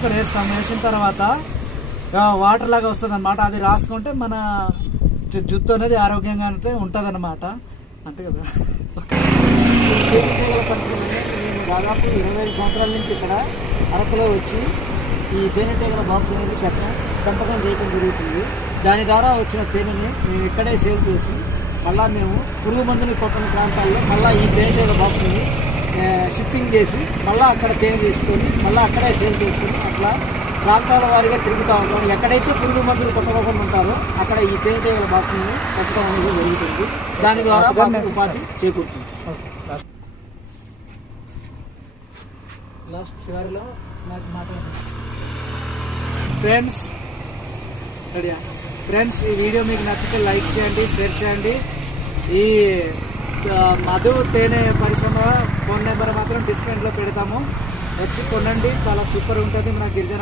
ఇక్కడ వేస్తాం వేసిన తర్వాత వాటర్ లాగా వస్తుంది అనమాట అది రాసుకుంటే మన జు- జుట్టు అనేది ఆరోగ్యంగా ఉంటుంది అనమాట అంతే కదా? దాదాపు ఇరవై ఐదు సంవత్సరాల నుంచి ఇక్కడ అరకులో వచ్చి ఈ తేనెటీగల బాక్స్ అనేది పెట్టడం పెంపకం చేయడం జరుగుతుంది. దాని ద్వారా వచ్చిన తేనెని మేము ఇక్కడే సేల్ చేసి మళ్ళా మేము పురుగు మందుని కొట్టని ప్రాంతాల్లో మళ్ళీ ఈ తేనెటీగల బాక్స్ని షిఫ్టింగ్ చేసి మళ్ళీ అక్కడ తేనె తీసుకొని మళ్ళీ అక్కడే సేల్ చేసుకొని అట్లా ప్రాంతాల వారీగా తిరుగుతూ ఉంటాం. ఎక్కడైతే పురుగు మందులు కొట్టకుండా ఉంటారో అక్కడ ఈ తేనెటీగల బాక్స్ని పెట్టడం అనేది జరుగుతుంది. దాని ద్వారా మాకు ఉపాధి చేకూరుతుంది. లాస్ట్ చివరిలో ఫ్రెండ్స్ రెడీయా? ఫ్రెండ్స్ ఈ వీడియో మీకు నచ్చితే లైక్ చేయండి షేర్ చేయండి. ఈ మధు తేనె పరిశ్రమ బేస్మెంట్లో పెడతాము. వచ్చి కొనండి. చాలా సూపర్ ఉంటుంది. మన గిరిజన